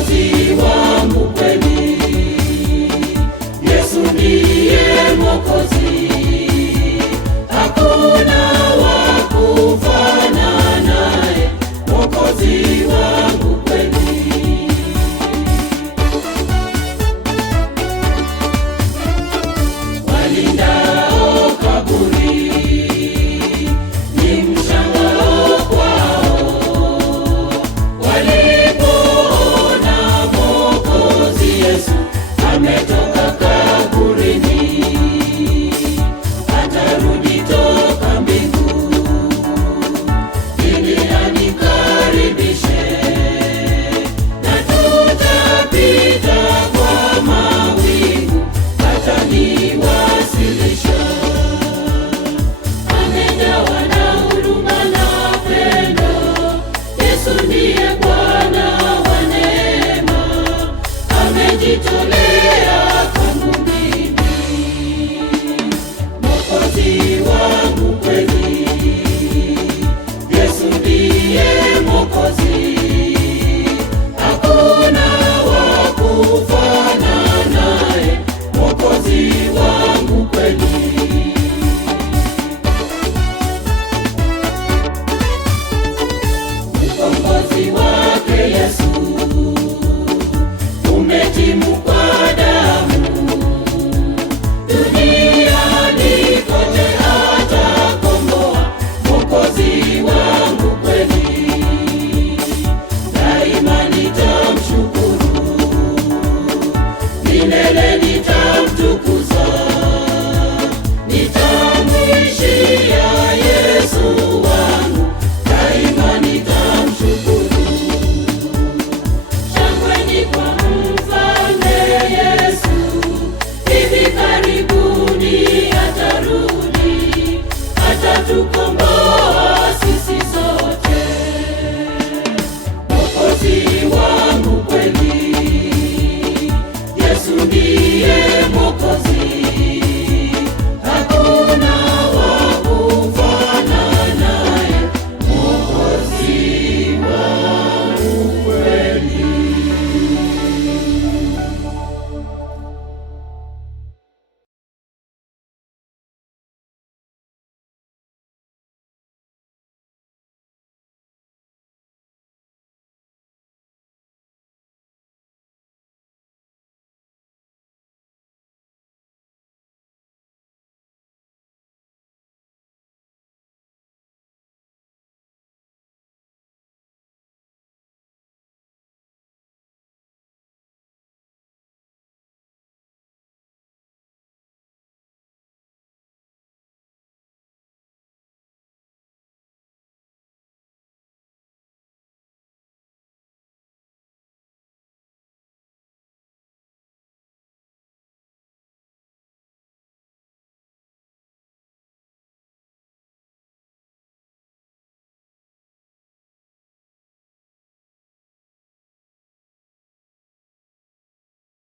Mwokozi wangu kweli, Yesu ndiye Mwokozi, hakuna wa kufanana naye, Mwokozi wangu kweli. Walindao kaburi ni mshangao kwao, walipoona Mwokozi Yesu ametoka kaburini, atarudi toka mbingu ili anikaribishe, na tutapita kwa mawingu ataniwasilisha. Amejawa na huruma na pendo, Yesu ndiye Bwana wa neema, amejitolea kwangu mimi, Mwokozi wangu kweli, Yesu ndiye Mwokozi, hakuna wa kufanana naye, Mwokozi wangu kweli. Ukombozi wake Yesu umetimia